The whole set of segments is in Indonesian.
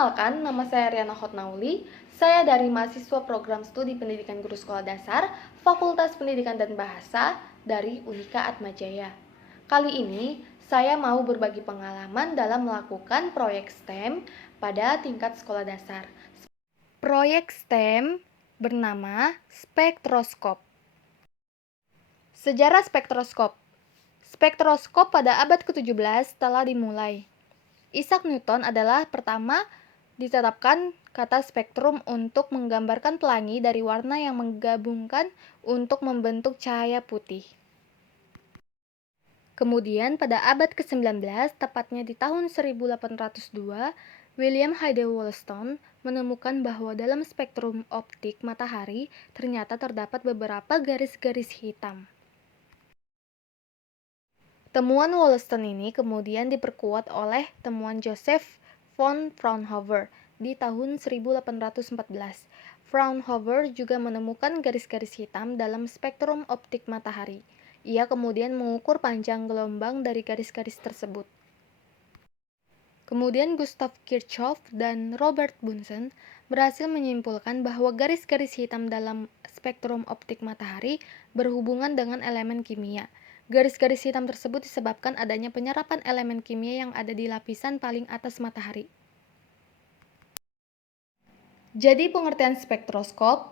Perkenalkan, nama saya Riana Hotnauli. Saya dari mahasiswa program studi pendidikan guru sekolah dasar, Fakultas Pendidikan dan Bahasa dari Unika Atmajaya. Kali ini, saya mau berbagi pengalaman dalam melakukan proyek STEM pada tingkat sekolah dasar. Proyek STEM bernama spektroskop. Sejarah spektroskop. Spektroskop pada abad ke-17 telah dimulai. Isaac Newton adalah pertama ditetapkan kata spektrum untuk menggambarkan pelangi dari warna yang menggabungkan untuk membentuk cahaya putih. Kemudian pada abad ke-19, tepatnya di tahun 1802, William Hyde Wollaston menemukan bahwa dalam spektrum optik matahari ternyata terdapat beberapa garis-garis hitam. Temuan Wollaston ini kemudian diperkuat oleh temuan Joseph von Fraunhofer di tahun 1814. Fraunhofer juga menemukan garis-garis hitam dalam spektrum optik matahari. Ia kemudian mengukur panjang gelombang dari garis-garis tersebut. Kemudian Gustav Kirchhoff dan Robert Bunsen berhasil menyimpulkan bahwa garis-garis hitam dalam spektrum optik matahari berhubungan dengan elemen kimia. Garis-garis hitam tersebut disebabkan adanya penyerapan elemen kimia yang ada di lapisan paling atas matahari. Jadi pengertian spektroskop.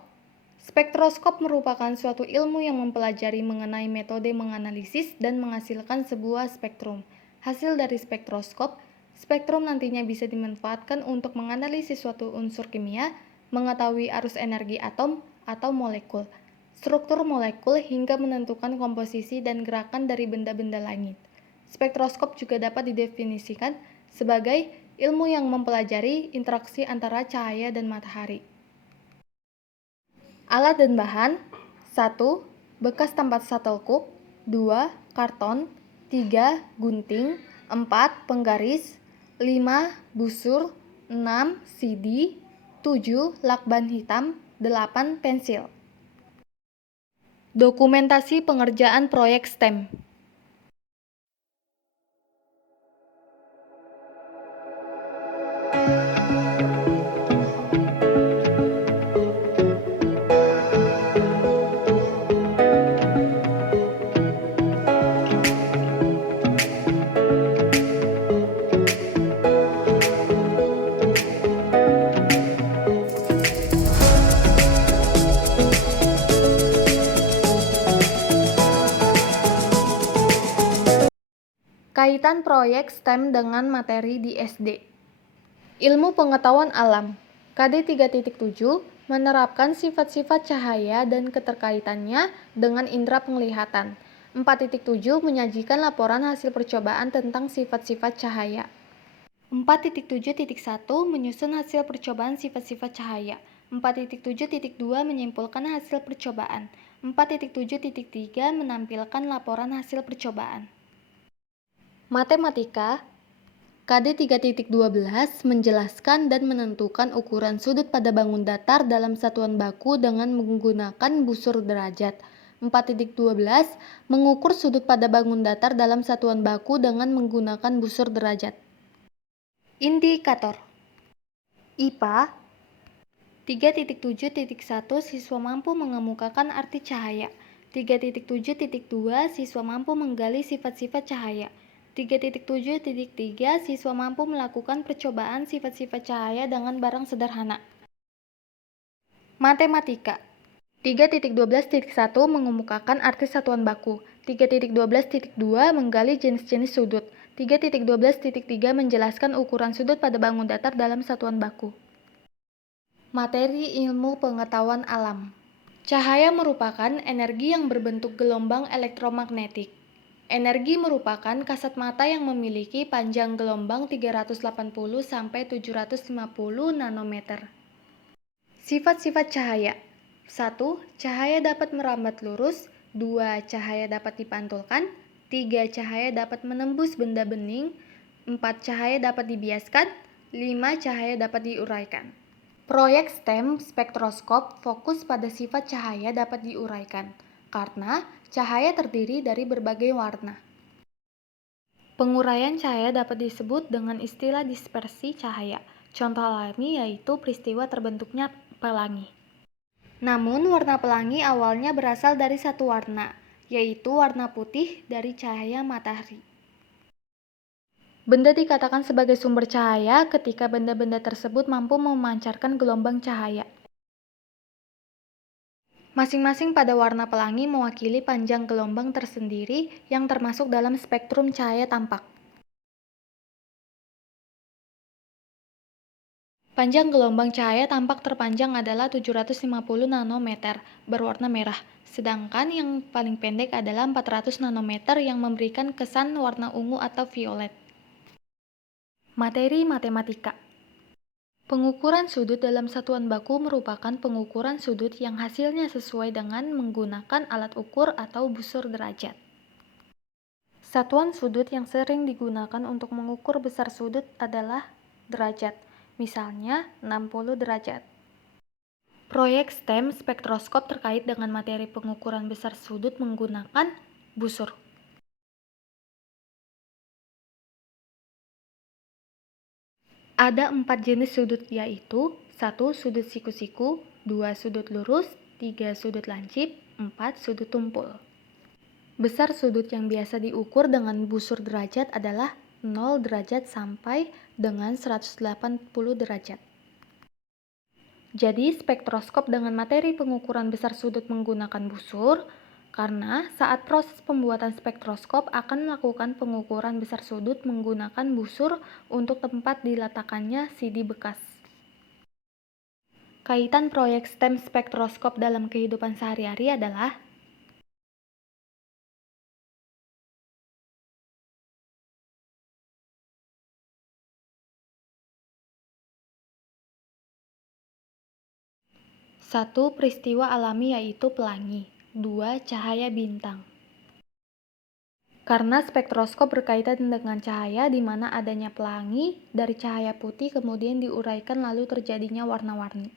Spektroskop merupakan suatu ilmu yang mempelajari mengenai metode menganalisis dan menghasilkan sebuah spektrum. Hasil dari spektroskop, spektrum nantinya bisa dimanfaatkan untuk menganalisis suatu unsur kimia, mengetahui arus energi atom atau molekul, struktur molekul hingga menentukan komposisi dan gerakan dari benda-benda langit. Spektroskop juga dapat didefinisikan sebagai ilmu yang mempelajari interaksi antara cahaya dan matahari. Alat dan bahan: 1. Bekas tempat shuttlecock, 2. Karton, 3. Gunting, 4. Penggaris, 5. Busur, 6. CD, 7. Lakban hitam, 8. Pensil. Dokumentasi pengerjaan proyek STEM. Kaitan proyek STEM dengan materi di SD. Ilmu pengetahuan alam. KD 3.7 menerapkan sifat-sifat cahaya dan keterkaitannya dengan indera penglihatan. 4.7 menyajikan laporan hasil percobaan tentang sifat-sifat cahaya. 4.7.1 menyusun hasil percobaan sifat-sifat cahaya. 4.7.2 menyimpulkan hasil percobaan. 4.7.3 menampilkan laporan hasil percobaan. Matematika. KD 3.12 menjelaskan dan menentukan ukuran sudut pada bangun datar dalam satuan baku dengan menggunakan busur derajat. 4.12 mengukur sudut pada bangun datar dalam satuan baku dengan menggunakan busur derajat. Indikator. IPA 3.7.1 siswa mampu mengemukakan arti cahaya. 3.7.2 siswa mampu menggali sifat-sifat cahaya. 3.7.3 siswa mampu melakukan percobaan sifat-sifat cahaya dengan barang sederhana. Matematika. 3.12.1 mengemukakan arti satuan baku. 3.12.2 menggali jenis-jenis sudut. 3.12.3 menjelaskan ukuran sudut pada bangun datar dalam satuan baku. Materi ilmu pengetahuan alam. Cahaya merupakan energi yang berbentuk gelombang elektromagnetik. Energi merupakan kasat mata yang memiliki panjang gelombang 380 sampai 750 nanometer. Sifat-sifat cahaya. 1. Cahaya dapat merambat lurus. 2. Cahaya dapat dipantulkan. 3. Cahaya dapat menembus benda bening. 4. Cahaya dapat dibiaskan. 5. Cahaya dapat diuraikan. Proyek STEM spektroskop fokus pada sifat cahaya dapat diuraikan, karena cahaya terdiri dari berbagai warna. Penguraian cahaya dapat disebut dengan istilah dispersi cahaya. Contoh alami yaitu peristiwa terbentuknya pelangi. Namun, warna pelangi awalnya berasal dari satu warna, yaitu warna putih dari cahaya matahari. Benda dikatakan sebagai sumber cahaya ketika benda-benda tersebut mampu memancarkan gelombang cahaya. Masing-masing pada warna pelangi mewakili panjang gelombang tersendiri yang termasuk dalam spektrum cahaya tampak. Panjang gelombang cahaya tampak terpanjang adalah 750 nanometer, berwarna merah, sedangkan yang paling pendek adalah 400 nanometer yang memberikan kesan warna ungu atau violet. Materi matematika. Pengukuran sudut dalam satuan baku merupakan pengukuran sudut yang hasilnya sesuai dengan menggunakan alat ukur atau busur derajat. Satuan sudut yang sering digunakan untuk mengukur besar sudut adalah derajat, misalnya 60 derajat. Proyek STEM spektroskop terkait dengan materi pengukuran besar sudut menggunakan busur. Ada 4 jenis sudut yaitu 1. Sudut siku-siku, 2. Sudut lurus, 3. Sudut lancip, 4. Sudut tumpul. Besar sudut yang biasa diukur dengan busur derajat adalah 0 derajat sampai dengan 180 derajat. Jadi, spektroskop dengan materi pengukuran besar sudut menggunakan busur, karena saat proses pembuatan spektroskop akan melakukan pengukuran besar sudut menggunakan busur untuk tempat diletakkannya CD bekas. Kaitan proyek STEM spektroskop dalam kehidupan sehari-hari adalah satu. Peristiwa alami yaitu pelangi. 2. Cahaya bintang. Karena spektroskop berkaitan dengan cahaya di mana adanya pelangi dari cahaya putih kemudian diuraikan lalu terjadinya warna-warni.